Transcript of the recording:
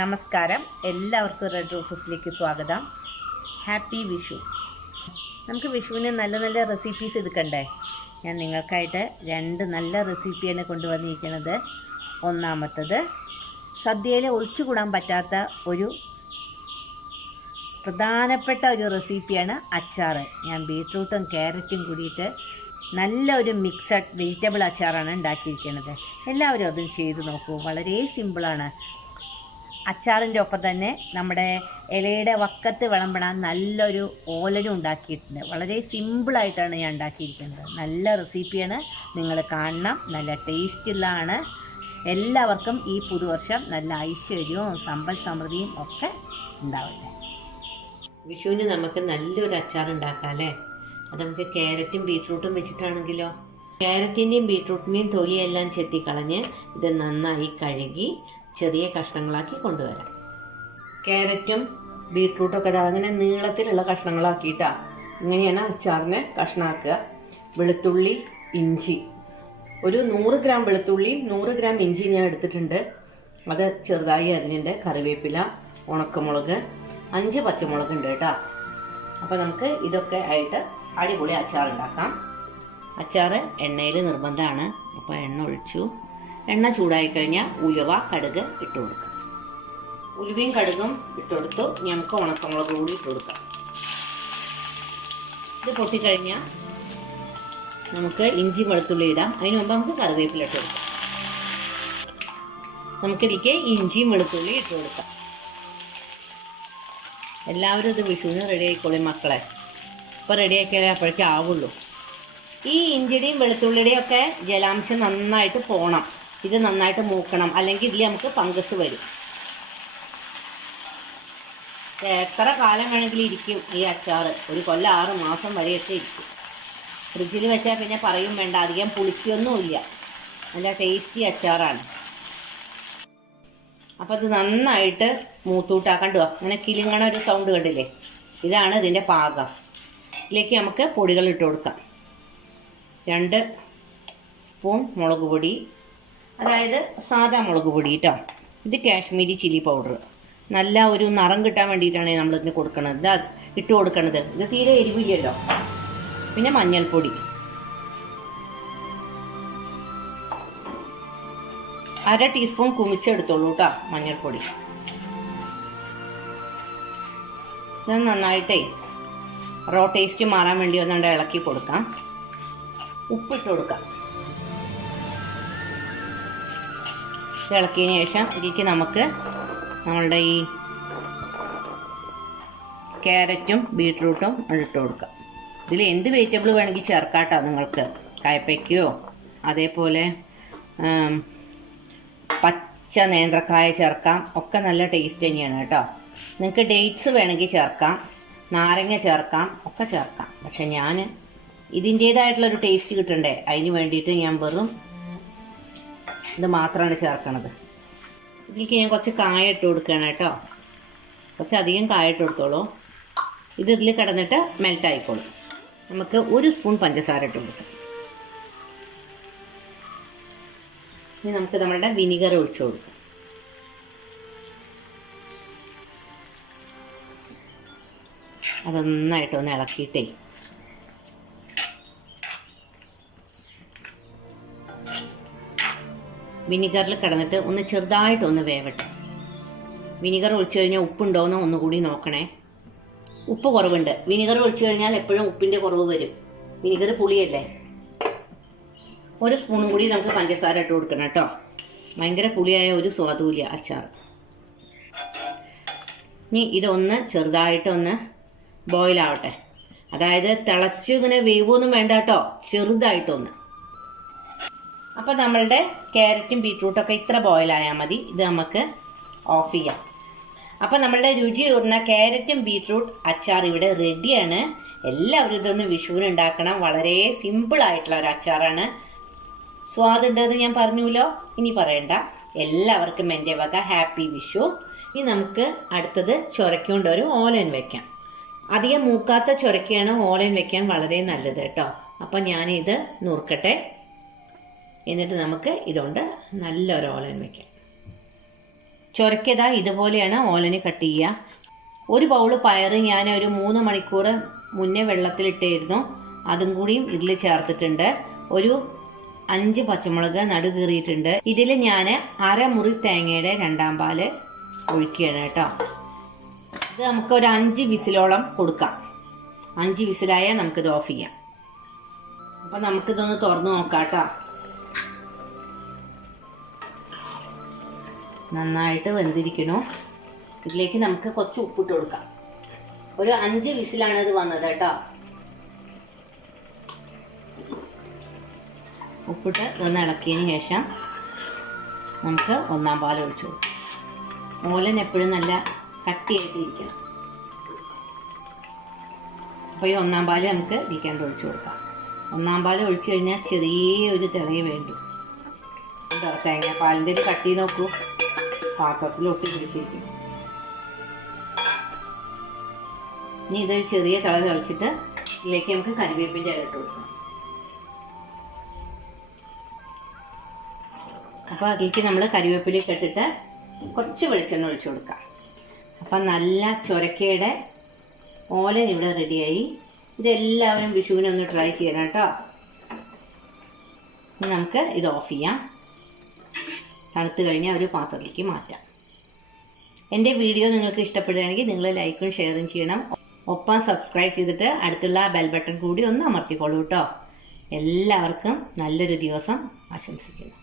നമസ്കാരം. എല്ലാവർക്കും റെഡ് റോസസിലേക്ക് സ്വാഗതം. ഹാപ്പി വിഷു നമുക്ക് വിഷുവിന് നല്ല നല്ല റെസിപ്പീസ് എടുക്കണ്ടേ? ഞാൻ നിങ്ങൾക്കായിട്ട് രണ്ട് നല്ല റെസിപ്പിയാണ് കൊണ്ടുവന്നിരിക്കുന്നത്. ഒന്നാമത്തത് സദ്യയിൽ ഒഴിച്ചുകൂടാൻ പറ്റാത്ത ഒരു പ്രധാനപ്പെട്ട ഒരു റെസിപ്പിയാണ് അച്ചാർ. ഞാൻ ബീട്രൂട്ടും ക്യാരറ്റും കൂടിയിട്ട് നല്ല ഒരു മിക്സഡ് വെജിറ്റബിൾ അച്ചാറാണ് ഉണ്ടാക്കിയിരിക്കുന്നത്. എല്ലാവരും അതും ചെയ്ത് നോക്കൂ. വളരെ സിമ്പിളാണ് അച്ചാറിന്റെ ഒപ്പം തന്നെ നമ്മുടെ ഇലയുടെ വക്കത്ത് വിളമ്പണാൻ നല്ലൊരു ഓലനും ഉണ്ടാക്കിയിട്ടുണ്ട്. വളരെ സിമ്പിളായിട്ടാണ് ഞാൻ ഉണ്ടാക്കിയിരിക്കുന്നത്. നല്ല റെസിപ്പിയാണ്. നിങ്ങൾ കാണണം. നല്ല ടേസ്റ്റുള്ളതാണ്. എല്ലാവർക്കും ഈ പുതുവർഷം നല്ല ഐശ്വര്യവും സമ്പൽ സമൃദ്ധിയും ഒക്കെ ഉണ്ടാവട്ടെ. വിഷുവിന് നമുക്ക് നല്ലൊരു അച്ചാർ ഉണ്ടാക്കാം അല്ലേ? അത് നമുക്ക് ക്യാരറ്റും ബീട്രൂട്ടും വെച്ചിട്ടാണെങ്കിലോ? ക്യാരറ്റിന്റെയും ബീട്രൂട്ടിന്റെയും തൊലിയെല്ലാം ചെത്തിക്കളഞ്ഞ് ഇത് നന്നായി കഴുകി ചെറിയ കഷ്ണങ്ങളാക്കി കൊണ്ടുവരാം. ക്യാരറ്റും ബീട്രൂട്ടും ഒക്കെ അങ്ങനെ നീളത്തിലുള്ള കഷ്ണങ്ങളാക്കിയിട്ടാ ഇങ്ങനെയാണ് അച്ചാറിനെ കഷ്ണാക്കുക. വെളുത്തുള്ളി ഇഞ്ചി. ഒരു നൂറ് ഗ്രാം വെളുത്തുള്ളിയും നൂറ് ഗ്രാം ഇഞ്ചി ഞാൻ എടുത്തിട്ടുണ്ട്. അത് ചെറുതായി അരിഞ്ഞിട്ട് കറിവേപ്പില ഉണക്കമുളക് അഞ്ച് പച്ചമുളക് ഉണ്ട് കേട്ടോ. അപ്പോൾ നമുക്ക് ഇതൊക്കെ ആയിട്ട് അടിപൊളി അച്ചാർ ഉണ്ടാക്കാം അച്ചാർ എണ്ണയിൽ നിർബന്ധമാണ്. അപ്പോൾ എണ്ണ ഒഴിച്ചു. എണ്ണ ചൂടായി കഴിഞ്ഞാൽ ഉലുവ കടുക് ഇട്ട് കൊടുക്കുക ഉലുവയും കടുകും ഇട്ട് കൊടുത്തു. നമുക്ക് ഉണക്കമുളക് കൂടി ഇട്ട് കൊടുക്കാം. ഇത് പൊട്ടിക്കഴിഞ്ഞാൽ നമുക്ക് ഇഞ്ചി വെളുത്തുള്ളി ഇടാം. അതിന് മുമ്പ് നമുക്ക് കറിവേപ്പില ഇട്ട് കൊടുക്കാം. നമുക്കിതിലേക്ക് ഇഞ്ചിയും വെളുത്തുള്ളി ഇട്ട് കൊടുക്കാം. എല്ലാവരും ഇത് വിഷുവിന് റെഡി ആയിക്കോളി മക്കളെ. ഇപ്പോൾ റെഡി ആക്കിയാലേ അപ്പോഴേക്കും ആവുള്ളൂ. ഈ ഇഞ്ചിയുടെയും വെളുത്തുള്ളിയുടെയും ഒക്കെ ജലാംശം നന്നായിട്ട് പോണം. ഇത് നന്നായിട്ട് മൂക്കണം. അല്ലെങ്കിൽ ഇതിൽ നമുക്ക് ഫംഗസ് വരും. എത്ര കാലം വേണമെങ്കിലും ഇരിക്കും ഈ അച്ചാർ ഒരു കൊല്ലം ആറ് മാസം വരെയൊക്കെ ഇരിക്കും. ഫ്രിഡ്ജിൽ വെച്ചാൽ പിന്നെ പറയും വേണ്ട അധികം പുളിക്കൊന്നുമില്ല. നല്ല ടേസ്റ്റി അച്ചാറാണ്. അപ്പോൾ ഇത് നന്നായിട്ട് മൂത്തൂട്ടാ കണ്ടോ അങ്ങനെ കിളിങ്ങണ ഒരു സൗണ്ട് കണ്ടില്ലേ? ഇതാണ് ഇതിന്റെ പാകം. ഇതിലേക്ക് നമുക്ക് പൊടികൾ ഇട്ട് കൊടുക്കാം. രണ്ട് സ്പൂൺ മുളക് പൊടി അതായത് സാദാ മുളക് പൊടി കേട്ടോ ഇത് കാശ്മീരി ചില്ലി പൗഡർ നല്ല ഒരു നിറം കിട്ടാൻ വേണ്ടിയിട്ടാണ് നമ്മളിതിന് കൊടുക്കണത്. ഇത് ഇട്ട് കൊടുക്കണത്. ഇത് തീരെ എരിവില്ലല്ലോ. പിന്നെ മഞ്ഞൾപ്പൊടി. അര ടീസ്പൂൺ കുമിച്ചെടുത്തോളൂ കേട്ടോ മഞ്ഞൾപ്പൊടി. ഇത് നന്നായിട്ടേ റോ ടേസ്റ്റ് മാറാൻ വേണ്ടി ഒന്നുകൊണ്ട് ഇളക്കി കൊടുക്കാം. ഉപ്പിട്ട് കൊടുക്കാം. ഇത് ഇളക്കിയതിന് ശേഷം ഇതിലേക്ക് നമുക്ക് നമ്മളുടെ ഈ ക്യാരറ്റും ബീട്രൂട്ടും ഇട്ട് കൊടുക്കാം. ഇതിൽ എന്ത് വെജിറ്റബിൾ വേണമെങ്കിൽ ചേർക്കാട്ടോ നിങ്ങൾക്ക്? കായപ്പയ്ക്കയോ? അതേപോലെ പച്ച നേന്ത്രക്കായ ചേർക്കാം. ഒക്കെ നല്ല ടേസ്റ്റ് തന്നെയാണ് കേട്ടോ. നിങ്ങൾക്ക് ഡേറ്റ്സ് വേണമെങ്കിൽ ചേർക്കാം. നാരങ്ങ ചേർക്കാം. ഒക്കെ ചേർക്കാം. പക്ഷെ ഞാൻ ഇതിന്റേതായിട്ടുള്ളൊരു ടേസ്റ്റ് കിട്ടണ്ടേ? അതിന് വേണ്ടിയിട്ട് ഞാൻ വെറും ഇത് മാത്രമാണ് ചേർക്കണത്. ഇതിലേക്ക് ഞാൻ കുറച്ച് കായ ഇട്ട് കൊടുക്കുകയാണ് കേട്ടോ. കുറച്ച് അധികം കായ ഇട്ട് കൊടുത്തോളൂ. ഇത് ഇതിൽ കിടന്നിട്ട് മെൽറ്റ് ആയിക്കോളും. നമുക്ക് ഒരു സ്പൂൺ പഞ്ചസാര ഇട്ട് കൊടുക്കാം. ഇനി നമുക്ക് നമ്മളുടെ വിനിഗർ ഒഴിച്ചു കൊടുക്കാം. അത് നന്നായിട്ട് ഒന്ന് ഇളക്കിയിട്ടേ. വിനിഗറിൽ കിടന്നിട്ട് ഒന്ന് ചെറുതായിട്ട് ഒന്ന് വേവട്ടെ. വിനിഗർ ഒഴിച്ചു കഴിഞ്ഞാൽ ഉപ്പുണ്ടോയെന്ന് ഒന്നുകൂടി നോക്കണേ. ഉപ്പ് കുറവുണ്ട്. വിനിഗർ ഒഴിച്ചു കഴിഞ്ഞാൽ എപ്പോഴും ഉപ്പിന്റെ കുറവ് വരും. വിനിഗർ പുളിയല്ലേ? ഒരു സ്പൂണും കൂടി നമുക്ക് പഞ്ചസാര ഇട്ട് കൊടുക്കണം കേട്ടോ. ഭയങ്കര പുളിയായ ഒരു സ്വാദൂല്യ അച്ചാർ. ഇനി ഇതൊന്ന് ചെറുതായിട്ടൊന്ന് ബോയിലാവട്ടെ അതായത് തിളച്ച് ഇങ്ങനെ വേവൊന്നും വേണ്ട കേട്ടോ. ചെറുതായിട്ടൊന്ന്. അപ്പോൾ നമ്മളുടെ ക്യാരറ്റും ബീട്രൂട്ടൊക്കെ ഇത്ര ബോയിലായാൽ മതി. ഇത് നമുക്ക് ഓഫ് ചെയ്യാം. അപ്പോൾ നമ്മളുടെ രുചി കൂർന്ന ക്യാരറ്റും ബീട്രൂട്ട് അച്ചാർ ഇവിടെ റെഡിയാണ് എല്ലാവരും ഇതൊന്ന് വിഷുവിന് ഉണ്ടാക്കണം. വളരെ സിമ്പിൾ ആയിട്ടുള്ള ഒരു അച്ചാറാണ്. സ്വാദുണ്ടെന്ന് ഞാൻ പറഞ്ഞുല്ലോ. ഇനി പറയണ്ട. എല്ലാവർക്കും എന്റെ വക ഹാപ്പി വിഷു. ഇനി നമുക്ക് അടുത്തത് ചൊരക്കൊണ്ട് ഒരു ഓലൻ വെക്കാം. അധികം മൂക്കാത്ത ചൊരക്കയാണ് ഓലൻ വെക്കാൻ വളരെ നല്ലത് കേട്ടോ. അപ്പം ഞാനിത് നുറുക്കട്ടെ. എന്നിട്ട് നമുക്ക് ഇതുകൊണ്ട് നല്ലൊരു ഓലൻ വെക്കാം. ചൊരക്കതാ ഇതുപോലെയാണ് ഓലന് കട്ട് ചെയ്യുക. ഒരു ബൗൾ പയറ് ഞാൻ ഒരു മൂന്ന് മണിക്കൂർ മുന്നേ വെള്ളത്തിലിട്ടായിരുന്നു. അതും കൂടിയും ഇതിൽ ചേർത്തിട്ടുണ്ട്. ഒരു അഞ്ച് പച്ചമുളക് നടു കീറിയിട്ടുണ്ട്. ഇതിൽ ഞാൻ അരമുറി തേങ്ങയുടെ രണ്ടാം പാൽ ഒഴിക്കുകയാണ് കേട്ടോ. ഇത് നമുക്ക് ഒരു അഞ്ച് വിസിലോളം കൊടുക്കാം. അഞ്ച് വിസിലായാൽ നമുക്കിത് ഓഫ് ചെയ്യാം. അപ്പം നമുക്കിതൊന്ന് തുറന്ന് നോക്കാം കേട്ടോ. നന്നായിട്ട് വെന്തിരിക്കണു. ഇതിലേക്ക് നമുക്ക് കുറച്ച് ഉപ്പിട്ട് കൊടുക്കാം. ഒരു അഞ്ച് വിസിലാണ് ഇത് വന്നത് കേട്ടോ. ഉപ്പിട്ട് ഒന്ന് ഇളക്കിയതിന് ശേഷം നമുക്ക് ഒന്നാം പാൽ ഒഴിച്ചു കൊടുക്കാം. ഓലൻ എപ്പോഴും നല്ല കട്ടിയായിട്ടിരിക്കണം. അപ്പോൾ ഈ ഒന്നാം പാൽ നമുക്ക് ഇരിക്കാണ്ട് ഒഴിച്ചു കൊടുക്കാം. ഒന്നാം പാൽ ഒഴിച്ചു കഴിഞ്ഞാൽ ചെറിയൊരു തിളയെ വേണ്ടു. എന്താ തേങ്ങാപ്പാലിന്റെ ഒരു കട്ടി നോക്കൂ. പാത്രത്തിൽ ഒട്ടി പിടിച്ചിരിക്കും ഇനി ഇതൊരു ചെറിയ തള തളിച്ചിട്ട് ഇതിലേക്ക് നമുക്ക് കരിവേപ്പിന്റെ ഇല ഇട്ട് കൊടുക്കണം അപ്പോൾ അതിലേക്ക് നമ്മൾ കരിവേപ്പിലേക്ക് ഇട്ടിട്ട് കുറച്ച് വെളിച്ചെണ്ണ ഒഴിച്ചു കൊടുക്കാം. അപ്പം നല്ല ചൊരക്കയുടെ ഓലൻ ഇവിടെ റെഡിയായി. ഇതെല്ലാവരും വിഷുവിനൊന്ന് ട്രൈ ചെയ്യണം കേട്ടോ. നമുക്ക് ഇത് ഓഫ് ചെയ്യാം. തണുത്ത് കഴിഞ്ഞാൽ ഒരു പാത്രത്തിലേക്ക് മാറ്റാം. എന്റെ വീഡിയോ നിങ്ങൾക്ക് ഇഷ്ടപ്പെടുകയാണെങ്കിൽ നിങ്ങൾ ലൈക്കും ഷെയറും ചെയ്യണം. ഒപ്പം സബ്സ്ക്രൈബ് ചെയ്തിട്ട് അടുത്തുള്ള ബെൽ ബട്ടൺ കൂടി ഒന്ന് അമർത്തിക്കോളൂ കേട്ടോ. എല്ലാവർക്കും നല്ലൊരു ദിവസം ആശംസിക്കുന്നു.